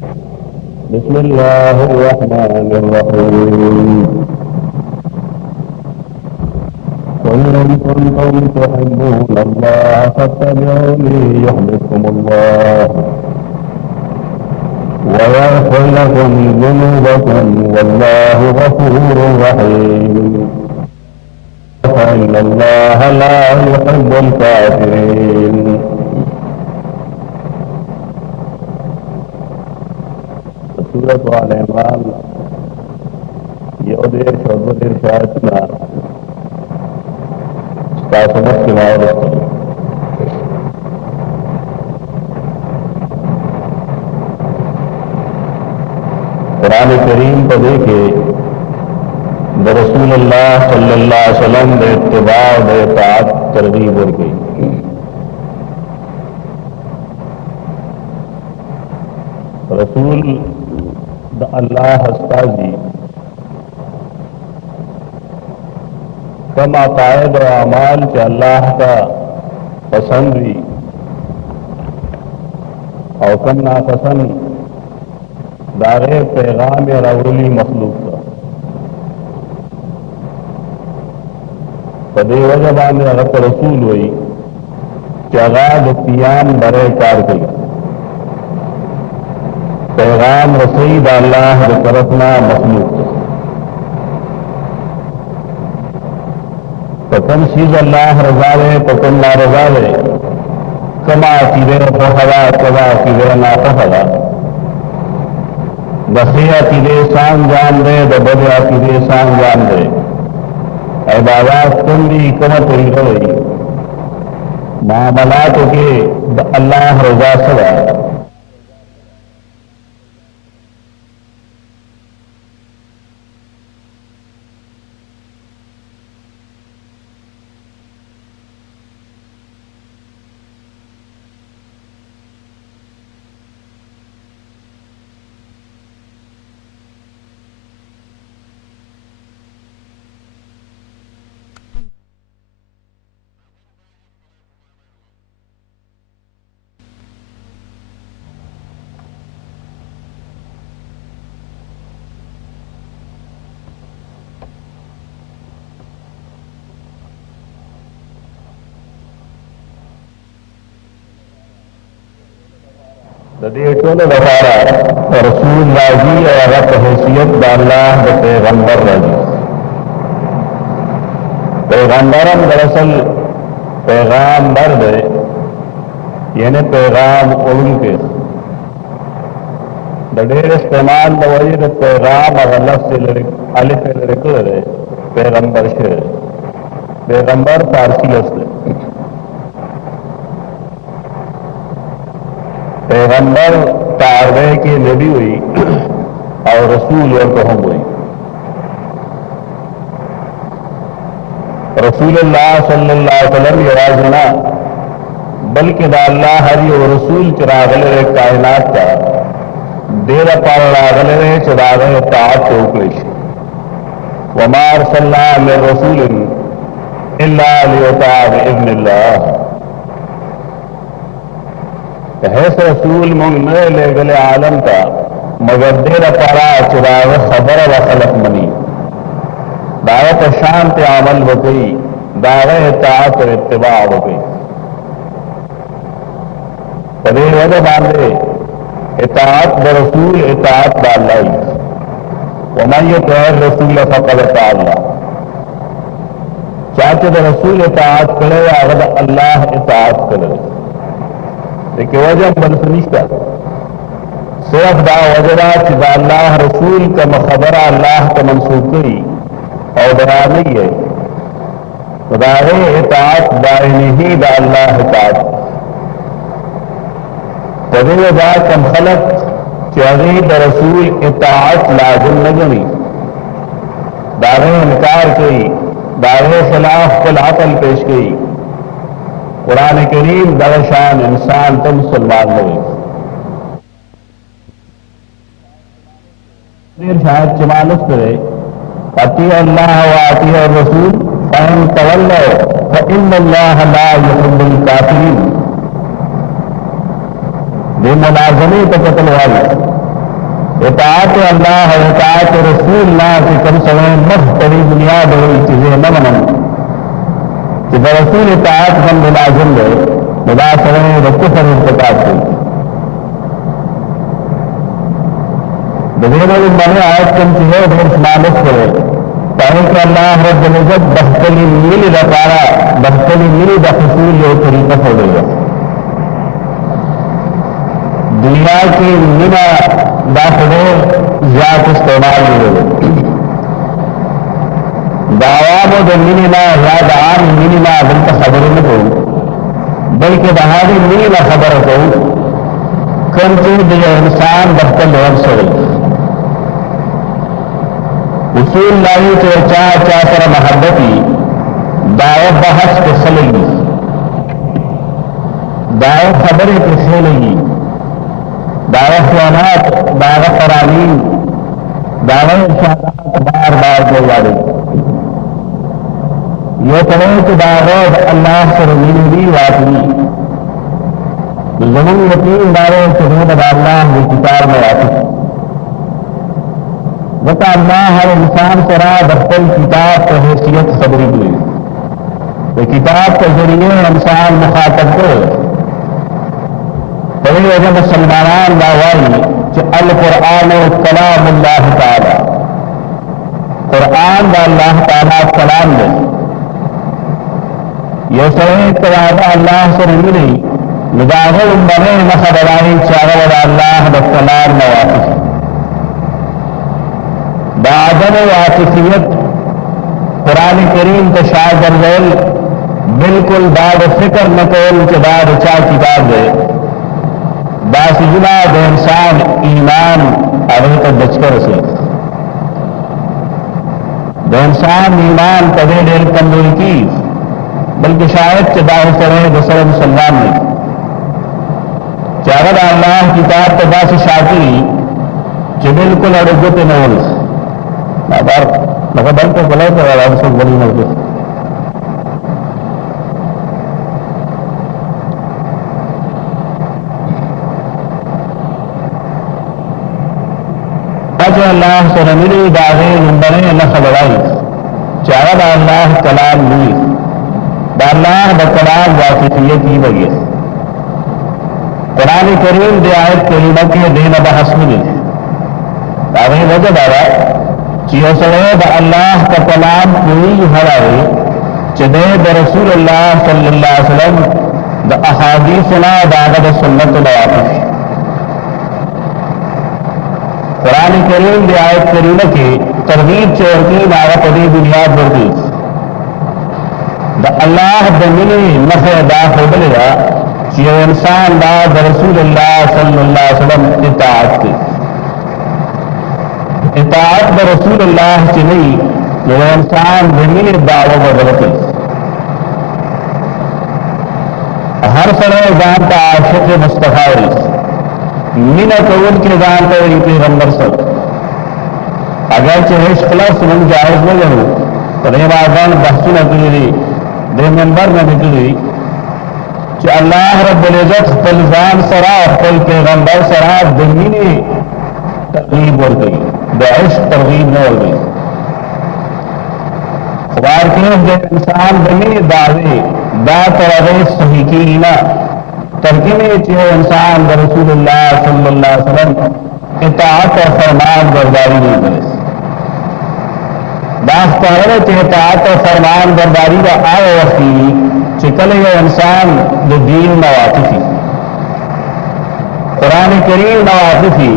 बिस्मिल्लाहिर्रहमानिर्रहीम। कुल इन कुंतुम तुहिब्बूनल्लाह फत्तबिऊनी युहब्बुकुमुल्लाह व यग़फिर लकुम ज़ुनूबकुम वल्लाहु गफूरुर रहीम। फइन्नल्लाह ला युहिब्बुल काफिरीन। सूरत आल इमरान योदेश और वदेश आयतना समझ के मावरत कुरान करीम को देखे रसूलुल्लाह सल्लल्लाहु अलैहि वसल्लम दे इत्तिबा दे इताअत तरगीब हो गई। रसूल द अल्लाह हस्ताजी कम अकायद और अमाल के अल्लाह का पसंद भी और कम नापसंद दारे पैगाम या रवली मखलूक का पदे वजबा में अगत रसूल हुई चगाद पियाम बरे कार गई पैगाम रसीद अल्लाह के तरफना मखलूक तो कम चीज अल्लाह रजा रहे तो कम ना रजा रहे कमा अकीदे फहरा कमा अकीदे ना फहरा बसे अकीदे सांग जान दे तो बदे अकीदे सांग जान दे इबादत तुम भी कम तरीका हुई मामलात के अल्लाह रजा सवा टोले दफारा रसूल राजी और हैसियत अल्लाह पैगंबर राजी पैगंबरम दरअसल पैगाम मर्द यानी पैगाम उनके डेर इस्तेमाल वजह पैगाम अगर लफ्ज से अलिफ लिखल पैगंबर से पैगंबर फारसी लफ्ज पैगंबर तारवे की नबी हुई और रसूल और कहम हुई। रसूलुल्लाह सल्लल्लाहु अलैहि वसल्लम ये राजना बल्कि अल्लाह हरी और रसूल चिरागले कायनात का देर पार रागले चिरागले ताअत के उपलेश वमा अरसलना मिन रसूलिन इल्ला लियुताअ बिइज़्निल्लाह हैस रसूल मुंग ले गले आलम का मगर देर पारा चुराव खबर व खलक मनी दावत शांत अमल हो गई दावे इताअत और इत्तिबा हो गई पदे वजह बांधे इताअत ब रसूल इताअत बाल्लाई वमन युतिअ रसूल फक़द अता अल्लाह चाचे ब रसूल इताअत करे अगद अल्लाह इताअत करे लेकिन वजह बलसनिश्ता सिर्फ दा वजरा चिदा अल्लाह रसूल का मखबरा अल्लाह का मंसूब करी और डरा नहीं है खुदारे इताअत दायनी ही दा अल्लाह इताअत तभी वजह कम खलक चौधरी द रसूल इताअत लाजिम न गनी दावे इनकार करी दावे खिलाफ कल अकल पेश गई कुरान करीम दरशान इंसान तुम मुसलमान हो शायद जमानत करे अती अल्लाह व अती और रसूल फइन तवल्लो फइन्नल्लाह ला युहिब्बुल काफिरीन बेमुलाज़मे तो कत्ल वाली इताअत अल्लाह और इताअत रसूल ना कि कम समय मख्तरी बुनियाद हो चीज़ें न मनन कि रसूल इताअत बंद लाजिम है मुदा समय कुफर इर्तिकाब की बगैर बने आयत कम चीज़ें ढेर मालिक करे ताकि कि अल्लाह रब्बुल इज्जत बख्तली मिल रकारा बख्तली मिल बखसूल ये तरीका हो गया दुनिया की मिना दाखिले ज़्यादा इस्तेमाल हुए दावामों द मिनिना याद आम मिनिना बल्कि खबर न को बल्कि बहारी मिनिना खबर को कम चीज इंसान बख्तल और सही उसूल लाई तो चा सर महब्बती दावत बहस के सलेगी दावत खबरें के सलेगी दावत ख्यानात दावत फरामीन दावत इशारात बार बार बोल जाए ये करें कि दावत अल्लाह से मिली वाकई जमीन यकीन दावे शहूद अल्लाह की किताब में आती बता अल्लाह हर इंसान से राह दफ्तर किताब को हैसियत खबरी हुई तो किताब के जरिए इंसान मुखातब को बड़ी वजह मुसलमान दावाई कि अल कुरान कलामुल्लाह ताला कुरान दा अल्लाह ताला कलाम है ये सही कलाम अल्लाह से मिली निगाहों बने न खबराई चारों अल्लाह दा कलाम में वाक़िफ़ बादन वाक़िफ़ियत कुरान करीम के शायद दरवेल बिल्कुल बाद फिक्र न कौल के बाद चा किताब है बासिजुना दे इंसान ईमान अभी तक बचकर से दे इंसान ईमान कदे डेल कमजोरी की बल्कि शायद चदाह सरे दसर मुसलमान ने चार अल्लाह किताब तो बास शादी जो बिल्कुल अड़गुत नोल बार मगर बल तो गलत है आराम से बोली नहीं आज अल्लाह से मिली दावे नंबरें न खबराई चार अल्लाह कलाम ली अल्लाह ब कलाम वाक़िफ़ियत की वजह कुरान करीम दे आयत करीमा के देन बहस मिली दावे वजह दावा चियो सड़े अल्लाह का कलाम कोई हवाए चदे द रसूल अल्लाह सल्लल्लाहु अलैहि वसल्लम द अहादीसना दागद सुन्नत वाक़िफ़ कुरान करीम दे आयत करीम के तरगीब चोरकी नागत दी बुनियाद वर्दी द अल्लाह दमिनी नफ़े दा खोदलेगा चियो इंसान दा द रसूल अल्लाह सल्लल्लाहु अलैहि वसल्लम इताअत की इताअत ब रसूल अल्लाह की नहीं जो इंसान जमीन दावों बदलती हर समय जानता आशिक़ मुस्तफ़ा मीना कौन के जानते हैं पैगंबर सब अगर चाहे इख्तिलाफ सुन जायज़ न करूँ तो ये बागान बहसू निकली दे मेंबर में निकली कि अल्लाह रब्बुल इज़्ज़त फलजान सरा फल पैगंबर सरा जमीनी तरगीब बोल गई दाइश तरगीब न हो गई खुदार के इंसान बनी दावे दा तरह सही की ना तरकीब चो इंसान रसूलुल्लाह सल्लल्लाहु अलैहि वसल्लम इताअत और फरमान बरदारी नहीं करे बास कहने के इताअत और फरमान बरदारी का आए वही चिकल ये इंसान जो दीन न वाक़िफ़ी कुरान करीम न वाक़िफ़ी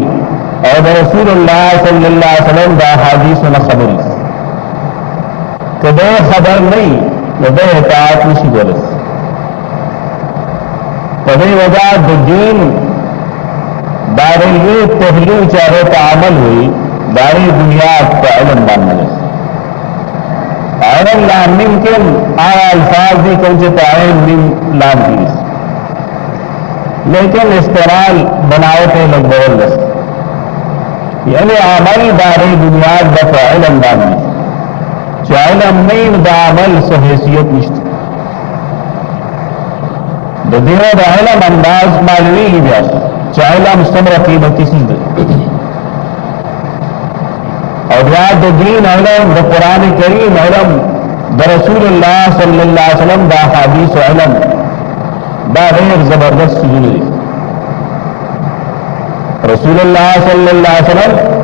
और रसूलुल्लाह सल्लल्लाहु अलैहि वसल्लम दा हदीस न खबरी कदे खबर नहीं कदे इताअत नहीं बोले कदे वजह दीन दारे ये पहलू चाहे का अमल हुई दारी बुनियाद का इल्म बनने आयन लाम निमकिन आया अल्फाज भी कौन से तायन निम लाम की लेकिन इस्तेमाल बनावटे लग बोल यानी अमल दारी बुनियाद बता इल्म बनने चाहे नहीं दामल से हैसियत निश्चित दीन दाहलम अंदाज मालवी ही व्यास चाहला मुस्तमर कीमती चीज और याद दीन इलम द कुरान करीम इलम द रसूलुल्लाह सल्लल्लाहु अलैहि वसल्लम द हदीस इलम दा गैर जबरदस्त चीज़ रसूलुल्लाह सल्लल्लाहु अलैहि वसल्लम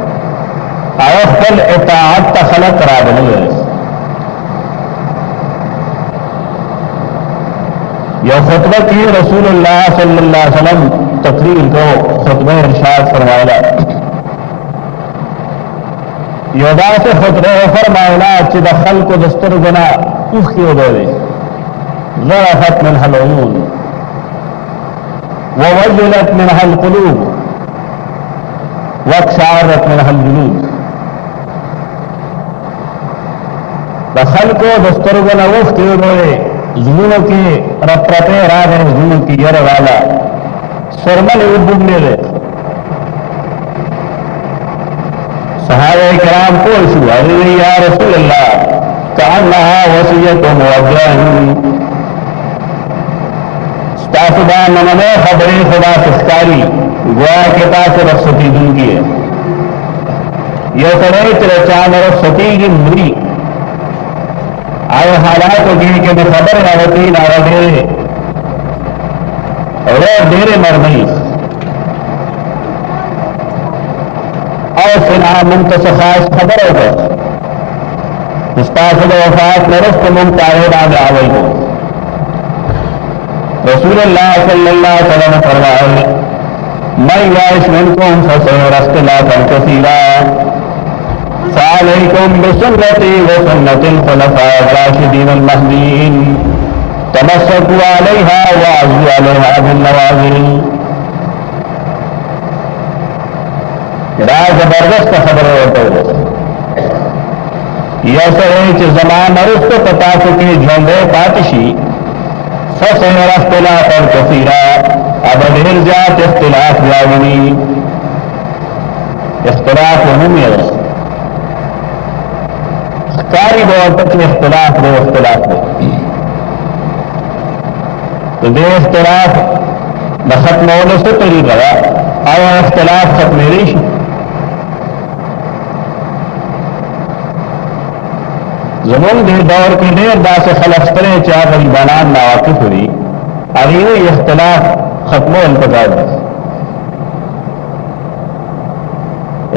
आयफल इताअत तखलक करा बने यह खुतबा की रसूलुल्लाह सल्लल्लाहु अलैहि वसल्लम तकरीर को खुतबा इरशाद फरमाया योदा से खुतबा फरमाया अच्छी दखल को दस्तर गुना उख की उदोरे ज़रफ़त मिन हल उयून व वजलत मिन हल क़ुलूब वक़शारत मिन हल जुलूद दखल को दस्तर गुना उख की उदोरे जुनूनों की रपरपे राग है जुनून की यर वाला सरमन उबुगने रहे सहाबा किराम को इशू अरे या रसूल अल्लाह कअन्नहा वसियतु मुवज्जहन स्ताफदा मनने खबरें खुदा सिस्कारी गोया के पास रखसती दुन की है यह करे तेरे चांद रखसती की मुरी आए हालात होगी कि मैं खबर ना होती ना वगैरे और डेरे मर गई और फिना मुंतस खास खबर होगा मुस्ताफिद वफात नरस्त मुमताहिद आगे आवल को रसूलुल्लाह सल्लल्लाहु अलैहि वसल्लम फरमाए मैं याइश मिनकुम फसयरख्तिलाफन कसीरा फ़अलैकुम बिसुन्नती व सुन्नतिल खुलफ़ाए राशिदीन अल महदीयीन तमस्सकू अलैहा व अज़्ज़ू अलैहा बिन नवाज़िल जबरदस्त खबर होता है यह सही जमान और उसको पता चुके झोंबे पातिशी फसयरा इख्तिलाफ और कसीरा अब ढेर जात इख्तिलाफ जावनी इख्तिलाफ उमूमी है कारी बहुत अच्छे इख्तिलाफ दो इख्तिलाफ दो तो दे इख्तिलाफ न खत्म होने से तरीका आया इख्तिलाफ खत्म नहीं जमून दे दौर के देर दास खलफ्तरे चाह गरीबानान नावाकिफ हुई अरे इख्तिलाफ खत्म इंतजार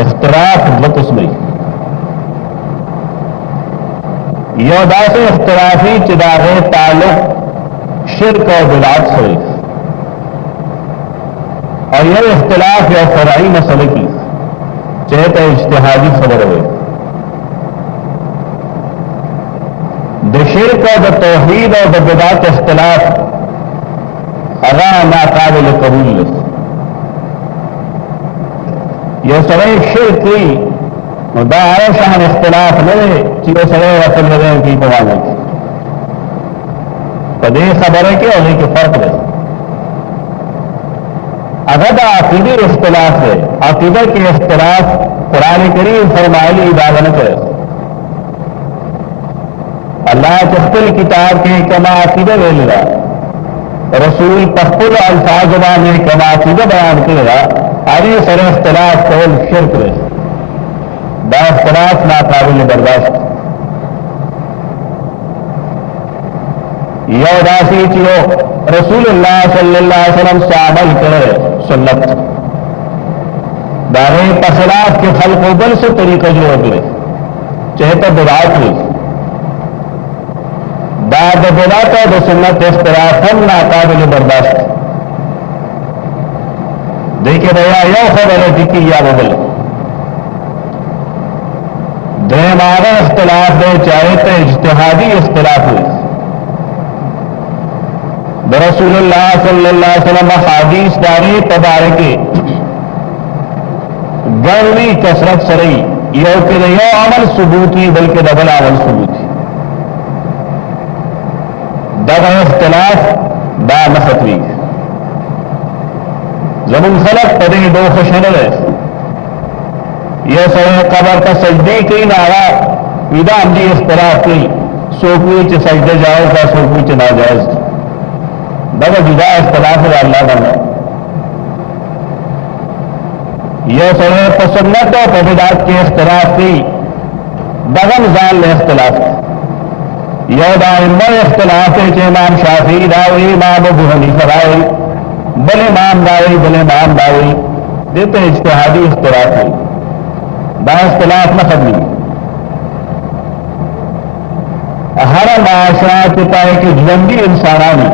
इख्तिलाफ दो किस्म यह दास इख्तिलाफी चिदारे ताल्लुक शिर्क और बिदात से और यह इख्तिलाफ या फराई मसले की चाहे तो इज्तिहादी खबर हुई द शिर्क और द तौहीद और द बिदात इख्तिलाफ अगा नाकाबिल कबूल यह सरे शिर्क की दार शान इख्तिलाफ नहीं चीज़ सरे रसल की पवाने की पदे खबर है कि और के फर्क है अगर अकीदे इख्तिलाफ है अकीदे के इख्तिलाफ कुरान करीम फरमाइली इबादत करे अल्लाह तख्तिल किताब के कमा अकीदे मिलेगा रसूल तख्तिल अल्फाजुबा में कमा अकीदे बयान करेगा अरे सर इख्तिलाफ कौल शिर्क है बा इख्तिलाफ नाकाबिल बर्दाश्त यह उदासी चीजों रसूलुल्लाह सल्लल्लाहु अलैहि वसल्लम से अमल करे सुन्नत दारे तखलाफ के खल्क बल से तरीका जो अगले चाहे तो बिदात हुई बाद बिदात और सुन्नत इख्तिलाफन नाकाबिल बर्दाश्त देखिए भैया यह खबर है कि या बबल देमागा इख्तिलाफ दे चाहे तो इज्तिहादी इख्तिलाफ हुई रसूलुल्लाह सल्लल्लाहु अलैहि वसल्लम हदीस दारी तबारके गरवी कसरत सरई यो के यो अमल सबूती बल्कि डबल अमल सबूती दबा इख्तिलाफ बा नखतवी जमुन खलक पदे दो खुशनल यह सर कबर का सजदे की नारा विदा अमली इख्तिलाफ की सोकुई च सजदे जाओ का सोकुई च नाजायज बड़ा जुदा इख्तिलाफ है अल्लाह बंदा यह सर पसन्नत और पबिदात के इख्तिलाफ की दगम जान ले इख्तलाफ यो दाइमा इख्तलाफ है कि इमाम शाफी दावी इमाम अबू हनीफा दावी बल इमाम दावी देते इज्तिहादी इख्तलाफ है बा इख्तलाफ न खबनी हर माशरा के पाए कि जंदी इंसानी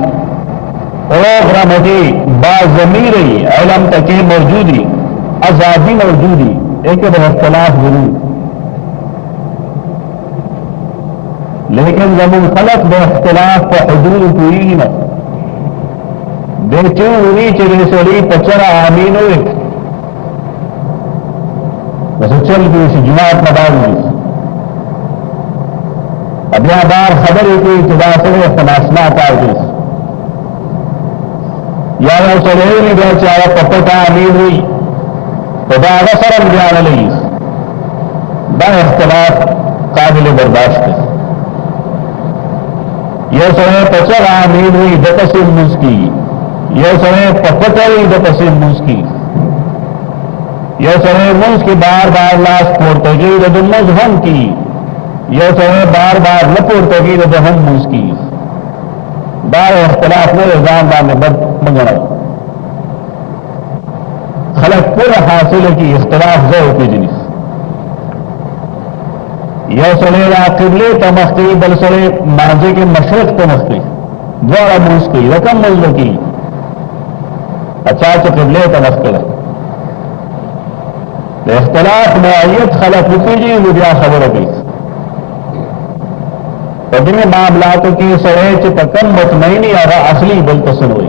रमटी बाजमीरी इलम तक मौजूदी आजादी मौजूदी एक इख्तलाफ जरूर लेकिन जब खलक बख्तलाफ को हदूद हुई न बेचू हुई चिरेसड़ी पचरा आमीन हुए बस चल गई जुमात नबाज हुई अब यहां बार खबर है कि इतदा से तनासना कार्य या वो सरेह नहीं गया चारा पपटा आमीन हुई तो दादा सरम ज्ञान लगी बा इख्तलाफ काबिल बर्दाश्त है यह समय पचर आमीन हुई दपसिम मुस्की यह समय पपटरी दपसिम मुस्की यह समय मुझ की बार बार लाश पोड़तगी रदुम्मज हम की यह समय बार बार न पोड़तगी रद हम मुझ की बार इख्तलाफ में इल्जाम डालने बद मंगना खलक पूरा हासिल है कि इख्तलाफ जो की जिनिस यह सड़े किबले तमख्ती बल सड़े माजे के मशरक तमख्ती द्वारा मूस की रकम मुल्क की अच्छा किबले तमख्ती इख्तलाफ मुआयत खलक जी मुझे खबर हो गई कदम मामलातों की सड़े चिपकम मुतमईनी आगा असली बल तसन हुई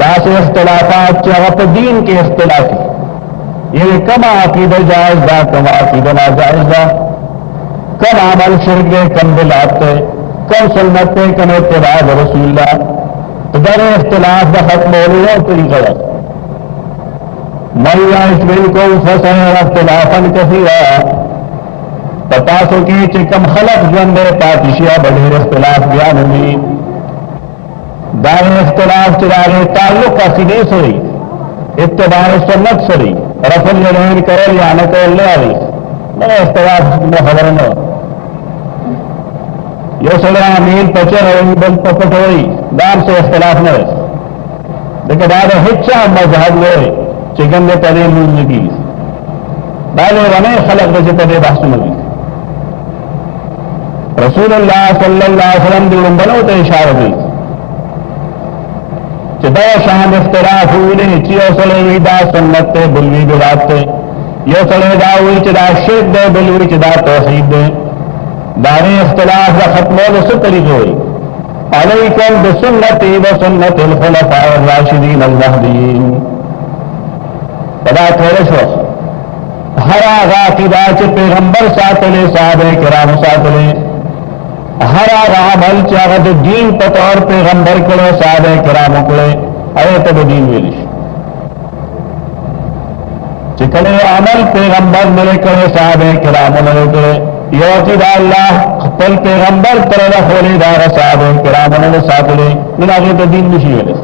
दास इख्तलाफात चाहत दीन के इख्तलाफी ये कम अकीदा जायज दा कम अकीदा ना जायज दा कम अमल शिरक है कम बिलात है कम सुन्नत है कम इत्तिबा रसूलुल्लाह तो दर इख्तिलाफ का खत्म हो रहा तरीका है मैया इसमें को फसल इख्तिलाफन कसीरा पता सो कि चिकम खलक जंदे पातिशिया बढ़ेर इख्तिलाफ ज्ञान हुई दार इख्तिलाफ चिरागे ताल्लुक का सीधे सोई इत्तिबा सुन्नत सरी रफल जरूर करे या न करे ले आई मैंने इख्तिलाफ में खबर न ये सड़े अमीर पचर हुई बल पपट हुई दाम से इख्तिलाफ न लेकिन दादा हिच्चा मजहब में चिकन ने पदे मूल की दादे बने खलक बचे पदे बासु लगी रसूलुल्लाह सल्लल्लाहु अलैहि वसल्लम जो बनो तो इशारा हुई चिदा शान इख्तिलाफ हुई ने चियो सड़े हुई दा सुन्नत ते बुलवी बिदात ते यो सड़े दा हुई चिदा शिरक दे बुलवी चिदा तौहीद दे दारे इख्तिलाफ का खत्म हो सो तरीके हुई अलैकुम बिसुन्नती व सुन्नतिल खुलफाए राशिदीन अल महदीन पदा थोड़े शो हर आगा अकीदा च पैगंबर सातले साहबे किराम सातले हर आगा अमल चाहत दीन पतौर पैगंबर कड़े साहबे किराम कड़े अरे तब दीन मिलिश चिकने अमल पैगंबर मिले करे साहबे किराम मिले करे यो अकीदा अल्लाह खपल पैगंबर तरह खोले दागा साहबे किराम मिले सातले मिला के तो दीन मिशी मिले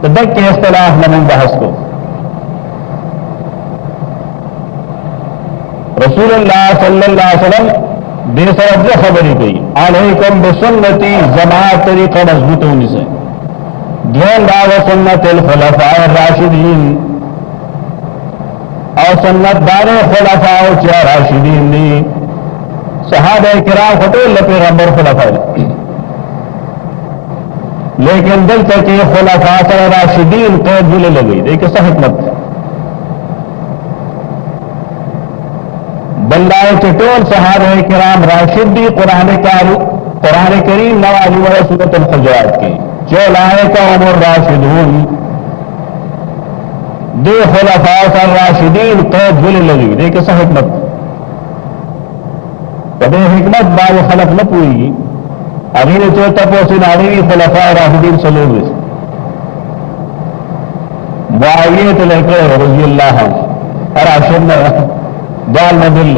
तो दक के इख्तिलाफ नमून बहस को रसूलुल्लाह सल्लल्लाहु अलैहि वसल्लम बेसरत जो खबरी गई अलैकुम बिसुन्नती जमात तरीका मजबूत होने से ध्यान दाव सुन्नतिल खुलफाए राशिदीन और सुन्नत दारे खुलफाए चा राशिदीन ने सहाबा किराम खटोल पैगंबर खुलफाए लेकिन दिल तक ये खुलफा राशिदीन कैद मिले लगी देखिए सही हिकमत बल्लाए चटोल सहाबा किराम राशिदी कुरान करीम नवाली वाला सूरत अल-हुजुरात की जो लाए का उमर राशिदून दो खुलफा राशिदीन कैद मिले लगी देखिए सही हिकमत कभी हिकमत बाल खलक न पूरी अभी ने जो तपोसी नारी खुलफा राशिदीन सलूब मुआविया तो लेकर रज़ी अल्लाह और राशिद ने जाल में दिल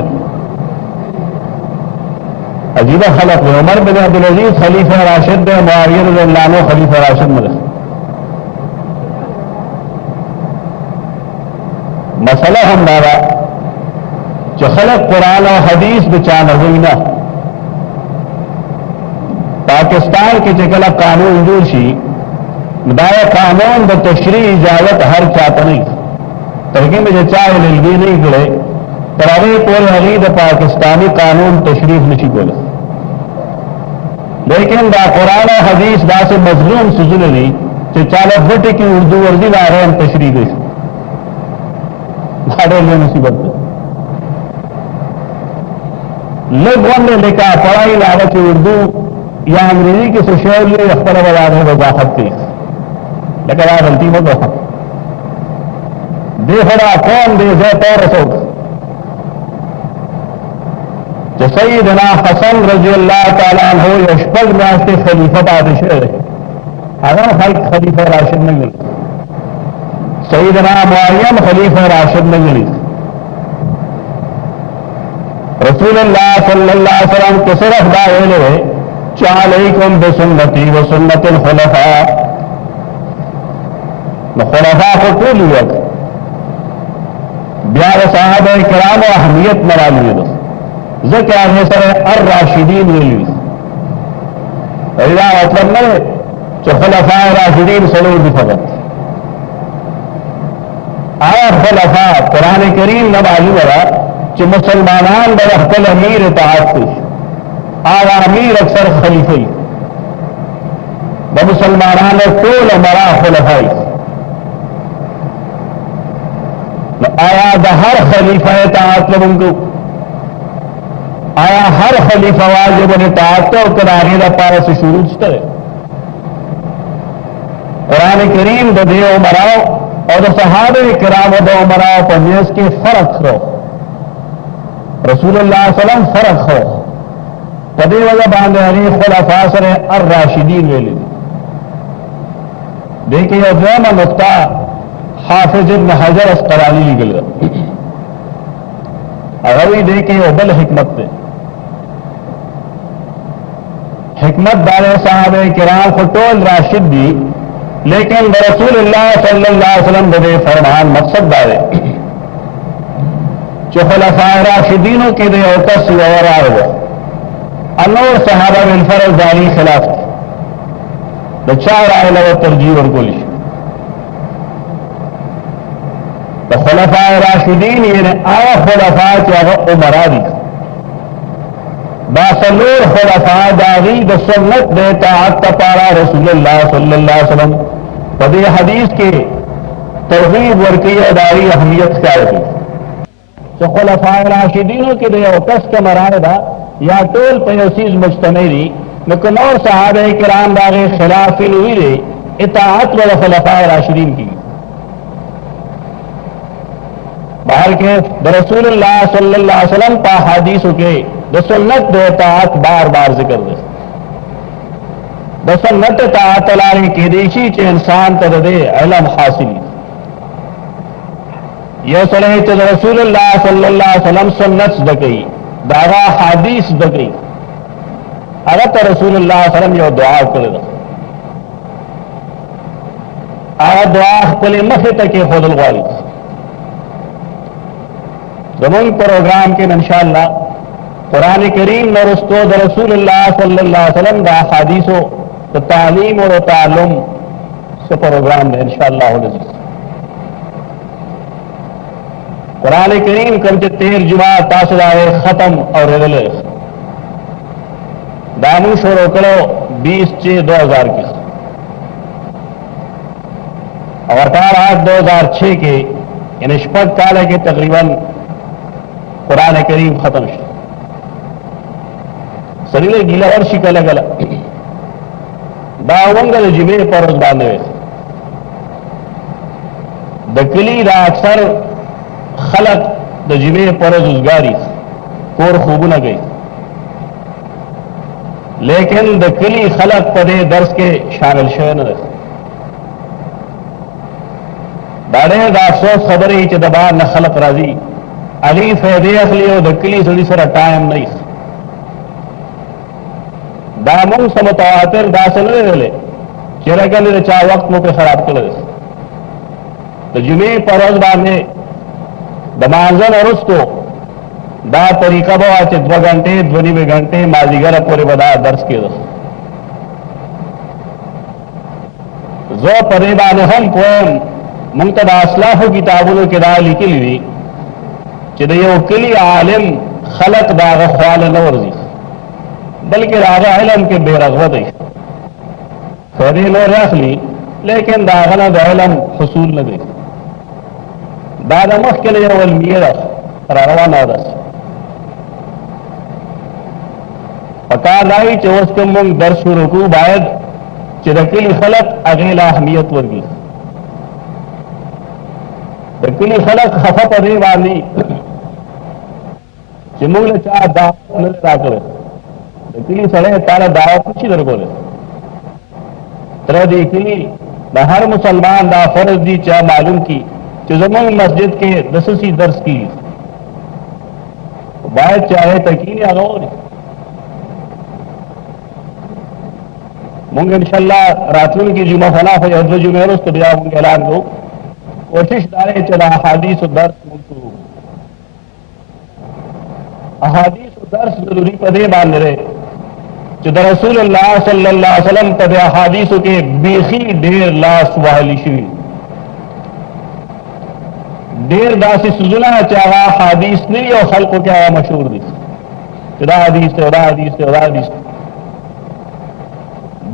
अजीबा खलक है उमर बिन अब्दुल अजीज खलीफा राशिद ने मुआविया रज़ी अल्लाह अन्हु खलीफा राशिद में मसला हमारा چې خلق قرآن او حدیث د چا نه وي نه. پاکستان کې چې کله قانون جوړ شي دا قانون د تشریع اجازت هر چاته نه ترګي مې چا لږی نه کړي تر هغه پورې هغه د پاکستانی قانون تشریح نشي کولای. لیکن دا قرآن او حدیث دا سے مظلوم سوزونه دي چې چاله غټي کې اردو ورزي لا هم تشریح دي. دا ډېر مصیبت ده. لږ لیکا پڑھائی لاغه چې اردو یا انګریزي کې څه شی لري خپل ولاده وضاحت کوي. لکه دا غلطي مو ده. دې خدا قوم دې زه تور رسول چې سیدنا حسن رضی الله تعالی عنہ یو شپږ میاشتې خلیفہ پاتې شوی. هغه خلک خلیفہ راشد نه ګڼي. سیدنا معین خلیفہ راشد نه ګڼي. رسول اللہ صلی اللہ علیہ وسلم کے صرف دا ویلے چې علیکم بسنتی و سنت الخلفاء. نو خلفاء خو ټول یو بیا د صحابه کرامو اهمیت نه معلومه ده ځکه هغه سره الراشدین ویلي. دا مطلب نه چې خلفاء راشدین څلور دي فقط. آیا خلفاء قرآن کریم نه معلومه ده چې مسلمانان د خپل امیر اطاعت کوي. هغه امیر اکثر خلیفہ وي. د مسلمانانو ټول امرا خلفاء وي. آیا د هر خلیفہ اطاعت لمونږ؟ آیا هر خلیفہ واجب اطاعت او کراغه د پاره څه شروط شته؟ قرآن کریم د دې امراو او د صحابه کرامو د امراو په میس کې فرق کړو. رسول اللہ صلی اللہ علیہ وسلم فرق خو پدې وجه باندې هغه خلفاء سره الراشدین ویلي. دیکھئے یو دویمه نقطه حافظ ابن حجر اسقلانی لیکل هغه وی دیکھئے یو بل حکمت ده. حکمت دار صحابه کرام خو ټول راشد دي لیکن رسول اللہ صلی اللہ علیہ وسلم د فرمان مقصد دا دی چې خلفاء راشدینو کې د یو کس یو راوړو انور صحابه بالفرض داری خلاف دي. د چا راوړو ترجیح ورکول شي. د خلفاء راشدین یې هغه خلفاء چې هغه عمرا دي. دا څلور خلفاء داغي د سنت د اطاعت لپاره رسول الله صلی الله علیه وسلم په دې حدیث کې ترغیب ورکړي او داغي اهمیت ښکاره کړي. خلفاء راشدینو کې د یو کس کا مراد ده یا ټول په یو چیز مجتمع دي نو که نور صحابه کرام داغه خلاف نه ویلي اطاعت ول خلفاء راشدین کی. بہر کے د رسول اللہ صلی اللہ علیہ وسلم په حدیثو کې د سنت د اطاعت بار بار ذکر ده. د سنت اطاعت لاره کې دی چې انسان ته د علم حاصل یو سره چې رسول الله صلی الله علیه وسلم سنت دکې داغه حدیث دکې هغه ته رسول الله صلی الله علیه وسلم یو دعا کړل. هغه دعا خپل مخ ته کې خودل غواړي. زمون پروګرام کې ان شاء الله قران کریم نورستو د رسول الله صلی الله علیه وسلم د احادیثو د تعلیم او تعلم څخه پروګرام دی ان شاء الله ولې قرآن کریم کم چې 13 جمعه تاسو راوي ختم اور رل دامو شروع کړو 20/6/2000 کې او 18/2006 کې یعنی شپږ کال کې تقریبا قرآن کریم ختم شو. سړي ګیلا ورشي کله کله دا ونګ د جمعې پر ورځ باندې د کلی دا اکثر خلق د جمعې پر روزګاری کور خوبونه کوي لیکن د کلی خلق په دې درس کې شامل شوی نه دي. دا ډېر د افسوس خبرې چې د بهر نه خلق راځي هغې فایدې اخلي او د کلي سړي سره ټایم نه ایښي. دا مونږ څه متواتر داسې نه دی ویلی چې رګلې د چا وخت مو پرې خراب کړی دی. د جمعې په ورځ باندې د مانځه نه وروستو دا طریقه به چې 2 غنټې 2.5 غنټې مازیګر پورې به دا درس کېده. زه په دې باندې هم پوهم موږ ته د اسلافو کتابونو کې دا لیکلي دي چې د یو کلي عالم خلق د هغه خواله نه ورځي بلکې د هغه علم کې بې رغبت دی فیدې نور اخلي لیکن د هغه نه د علم حصول نه دی. دا د مخکې نه یو علمیه ده را روانه ده. پکار دی چې اوس کوم موږ درس شروع کړو باید چې د کلي خلق هغې له اهمیت ورکړي. د کلي خلق خفه په دې باندې چې موږ له چا دعوت نه دی راکړی. د کلي سړی تاله دعوت نشي درکولی. تر دې کلي د هر مسلمان دا فرض دی چا معلوم کی چې زموږ مسجد کې د څه درس کیږي باید چې هغې ته کښېني هغه اوري. مونږ انشاءالله راتلونکي جمعه خلاف یو 2 جمعې وروسته بیا مونږ اعلان کوو. کوشش دا دی چې د احادیثو درس مونږ شروع کړو. احادیثو درس ضروري په دې باندې دی چې د رسول الله صلی الله علیه وسلم په دې احادیثو کې بیخي ډېر لاس وهلي شوي. ډېر داسې څیزونه چې هغه احادیث نه وي او خلکو کې هغه مشهور دي چې دا حدیث دی او دا حدیث دی او دا حدیث دی.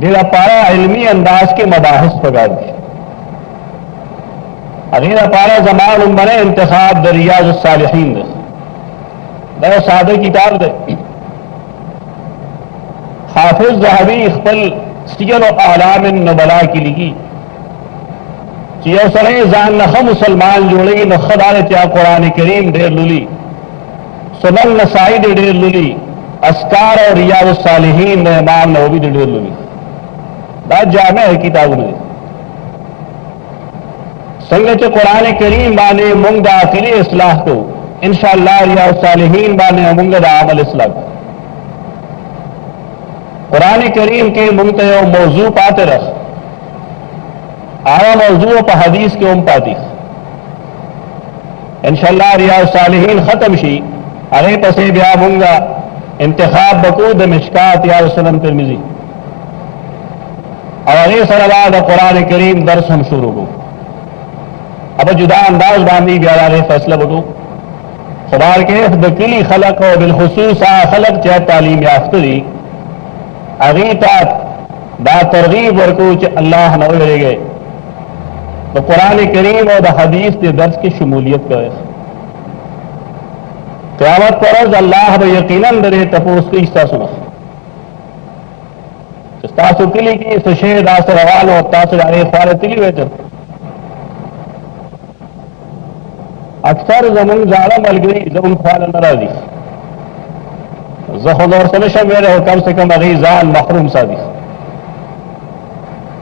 دې لپاره علمي انداز کې مباحث پکار دي. هغې لپاره زما لومړی انتخاب د ریاض الصالحین دی. دا یو ساده کتاب دی. حافظ ذهبي خپل سیر اعلام النبلا کې لیکي چې یو سړی ځان نه ښه مسلمان جوړوي نو ښه دا دی چې قرآن کریم ډېر لولي، سنن نسائی دې ډېر لولي، اذکار او ریاض الصالحین د امام نووي دې ډېر لولي. دا جامع کتابونه دي. څنګه چې قرآن کریم باندې موږ د عقیدې اصلاح کوو انشاءالله ریاض الصالحین باندې موږ د عمل اصلاح کوو. قرآن کریم کې موږ ته یو موضوع پاتې رخ هغه موضوع په حدیث کې هم پاتې انشاءالله ریاض الصالحین ختم شي هغې پسې بیا موږ انتخاب وکړو د مشکات یا سنن ترمذی او هغې سره به د قرآن کریم درس هم شروع کړو. اب جدا انداز باندې بیا د هغې فیصله وکړو. خو بهرکیف د کلي خلق او بالخصوص هغه خلق چې تعلیم یافته دي هغې ته دا ترغیب ورکړو چې الله نه ویریږئ د قرآن کریم او د حدیث د درس کې شمولیت کوئ. قیامت پر ورځ الله به یقینا د دې تپوس کوي ستاسو نه چې ستاسو کلي کې څه شی داسې روان او تاسو د هغې خواله تللي وی. اکثر زمونږ زاړه ملګري زمونږ خواله نه راځي. زه خو نور څه نشم ویلی خو کم سے کم هغې ځان محروم ساتي.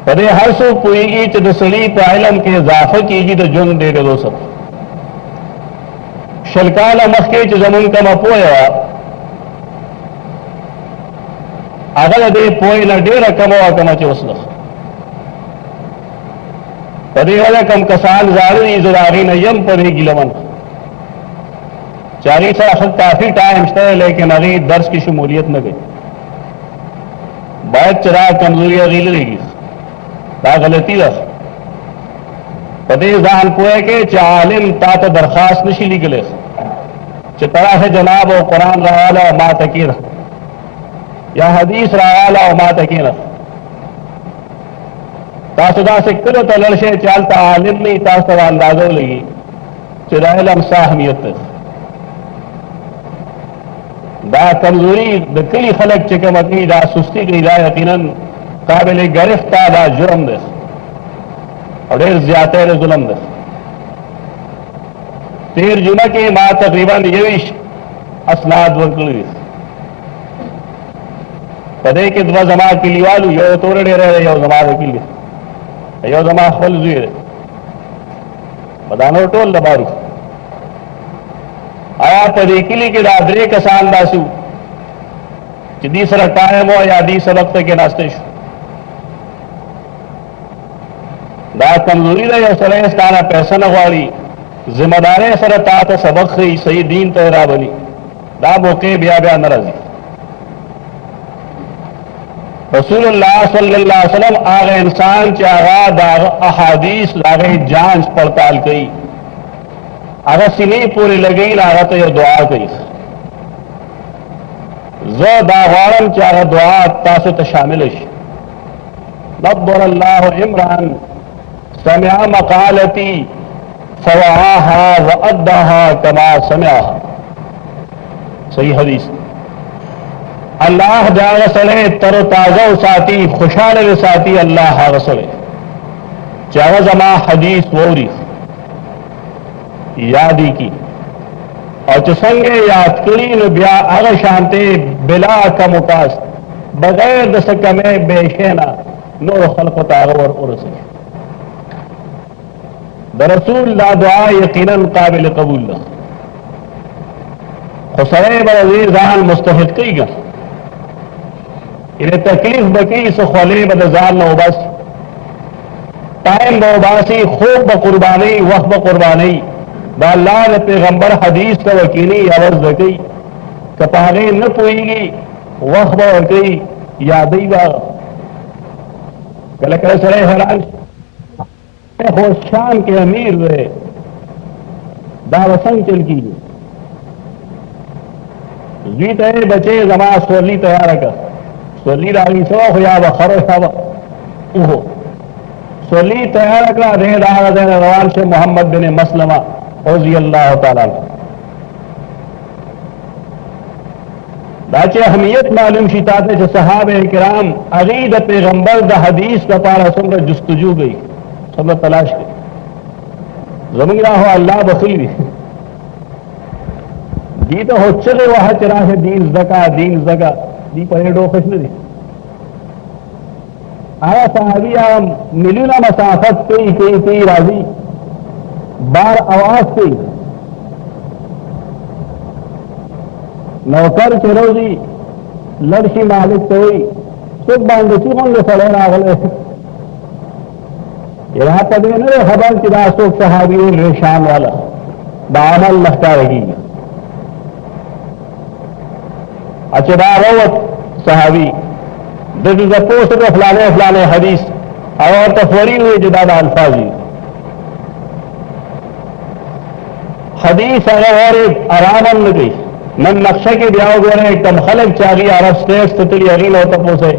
په دې هر څوک پوهېږي چې د سړي په علم کې اضافه کېږي د ژوند ډېرېدو سره. 20 کاله مخکې چې زمونږ کومه پوهه وه هغه د دې پوهې نه ډېره کمه وه کومه چې اوس ده. په دې وجه کوم کسان زاړه دي زه د هغې نه یم په دې ګیلمن چې هغې سره ښه کافي ټایم شته لیکن هغې درس کې شمولیت نه کوي. باید چې دا کمزوري هغې لرېږي. دا غلطي ده. په دې ځان پوهه کې چې عالم تا ته درخواست نشي لیکلی چې طرح جناب او قرآن راواله او ما ته کښېنه یا حدیث راواله او ما ته کښېنه. تاسو داسې کلو ته لاړ شئ چې هلته عالم نه وي تاسو ته اندازه ولګي چې د علم څه اهمیت ده. دا کمزوري د کلي خلک چې کومه کوي دا سستي کوي دا یقینا قابل گرفت دا جرم ده او ډېر زیاتی د ظلم ده. تیر جمعه کې ما تقریبا 21 اسناد ورکړي دي. په دې کې 2 زما کلیوالو یو تور ډېر یو زما وکیل دی یو زما خپل زوی دی بدانو ټول د بارو. آیا په دې کلي کې دا 3 کسان داسې چې دې سره ټایم و یا دې سبق ته کېناستی شو. دا کمزوري ده. یو سړی ستانه پیسه نه غواړي ذمہ دارۍ سره تا ته سبق ښیي صحیح دین ته رابلي दा मौके बिया बिया न राजी रसूलुल्लाह सल्लल्लाहु अलैहि वसल्लम आगे इंसान चागा दाग अहादीस लागे जांच पड़ताल कई अगर सिनी पूरी लगी लागा तो यह दुआ कई जो दागवारम चागा दुआ तासे तो शामिल नब्बर अल्लाह इमरान समिया मकालती फवाहा व अद्दाहा कमा समिया सही हदीस अल्लाह जागसले तरो ताजा साथी खुशहाल साथी अल्लाह गसले चाह जमा हदीस वोरी यादी की और चसंगे याद करी न ब्या अग शांति बिला कमुकास बगैर दस कमे बेशेना नूर खल्क तागवर उर्से दरसूल ला दुआ यकीनन काबिल कबूल खुसरे बजीर जान मुस्तहिद कई गा इन्हें तकलीफ बकी से खोले बदजाल न उबस टाइम बबासी खूब बकुर्बानी वक्त बकुर्बानी बाल्लाह ने पैगंबर हदीस का वकीनी अवज दकी कपागे न पुईगी वक्त बकी यादी बा कल कल सरे हैरान होशान के अमीर हुए दावसन चल की जीत है बचे जमा सोली तैयार कर सोली रागी सो या बखरो उहो सोली तैयार करा दे दाग दे रवान से मोहम्मद बिन मसलमा रज़ी अल्लाह ताला दाचे अहमियत मालूम शिताते जो सहाबे किराम अगीद पैगंबर द हदीस का पारा सुमर जुस्तजू गई सुमर तलाश गई जमीरा हो अल्लाह बखील दी तो हो चले वह चरा है दीन जका दी परेडो खुश नहीं आया साहबिया मिलूना मसाफत कई राजी बार आवाज कई नौकर चरोजी लड़की मालिक तो सुख बांधची होंगे फले रागले यहाँ पदे न खबर चिदा सुख सहाबी रेशान वाला बामल लगता रही अचरा रोवत सहाबी दिस इज पोस्ट को फलाने फलाने हदीस और तफरी हुई जुदादा अल्फाजी हदीस अगर आराम न गई मन नक्शे के ब्याह गोरे एकदम खलक चागी अरब स्टेट तितली अगील होता पोसे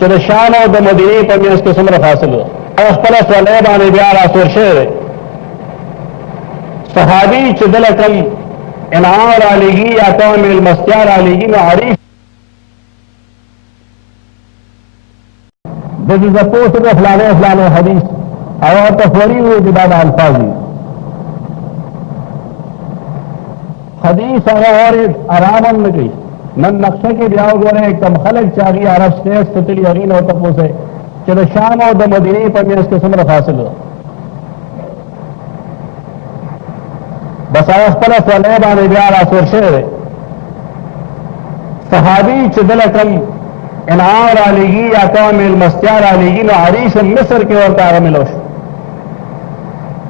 चलो शान और द मदीने पर में इसके समर हासिल हो प्लस वाले बाने ब्याह आसुर शेर सहाबी चिदल कम इनार आलेगी या कौन मेल मस्त्यार आलेगी में आरिफ दिस इज पोस्ट को फलाने हदीस और तफरी हुई जुदादा अल्फाजी हदीस अगर आराम न गई मन नक्शे के ब्याह गोरे एकदम खलक चागी अरब स्टेट तितली अगील होता पोसे चलो शाम और द मदीने पर में इसके समर हासिल हो बसायस प्लस वाले बाने ब्याह आसुर शेर सहाबी चिदल कम इनार आलेगी या कौन मेल मस्त्यार आलेगी न आरीश मिस्र के और तारा मिलोश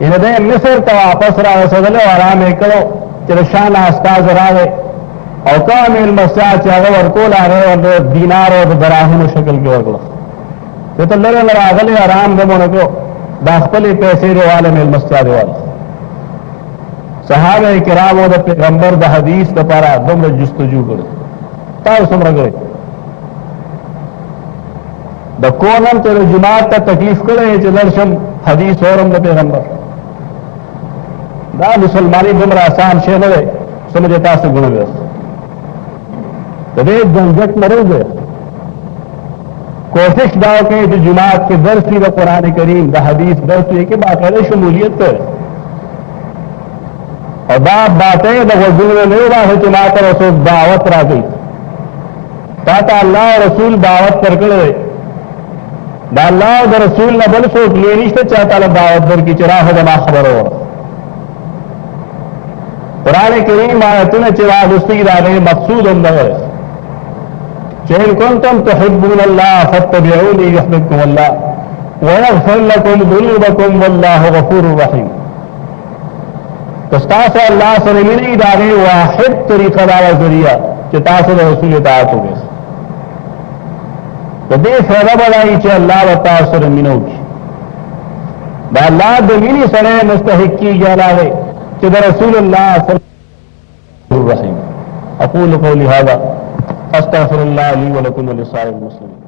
इन्हें मिस्र तो वापस रहा सदले और आराम करो चलो शान आस्ताज रहा और कौन मेल मस्त्यार चाहे और कोल आ रहे और दीनार और दराहिम शक्ल के और ये तो लड़े लड़ा अगले आराम दमों को दाखपले पैसे रे वाले मेल मस्त्यार वाले सहाबे किराम और पैगंबर द हदीस द पारा दुमर जुस्तजू करे ताव समर गए द कोनम तेरे जुमात का तकलीफ करे चलरशम हदीस और हम पैगंबर दा मुसलमानी दुमर आसान शे न समझता से गुण गए तो वे झंझट में रह गए कोशिश दाव के जो जुमात के दर्स व कुरान करीम द हदीस दर्स के बाकायदा शमूलियत करे और बातें वजूद में नहीं रहा है चुनाव रसूल दावत रह गई ताता अल्लाह रसूल दावत कर करे अल्लाह और रसूल न बल सोच लिए नहीं चाहता दावत दर की चिरा हो जमा खबर हो कुरान करीम आयतुन चिराग उसकी दागे मकसूद अंदर चैन कौन तुम तुहिब्बून अल्लाह फत्तबिऊनी युहिब्बुकुम अल्लाह व यग़फिर लकुम दुनूबकुम वल्लाहु गफूरुर रहीम कस्तास अल्लाह से मिनी दागे वाहिद तरीका दावा जरिया चितास रसूल इताअत हो गए तो दे फायदा बढ़ाई चे अल्लाह बता सर मिनोगी अल्लाह दे मिनी सने मुस्तहिकी जलावे कि रसूल अल्लाह सल्लल्लाहु अलैहि वसल्लम अक़ूलु क़ौली हाज़ा अस्तग़फ़िरुल्लाह ली व लकुम व लिसाइरिल मुस्लिमीन।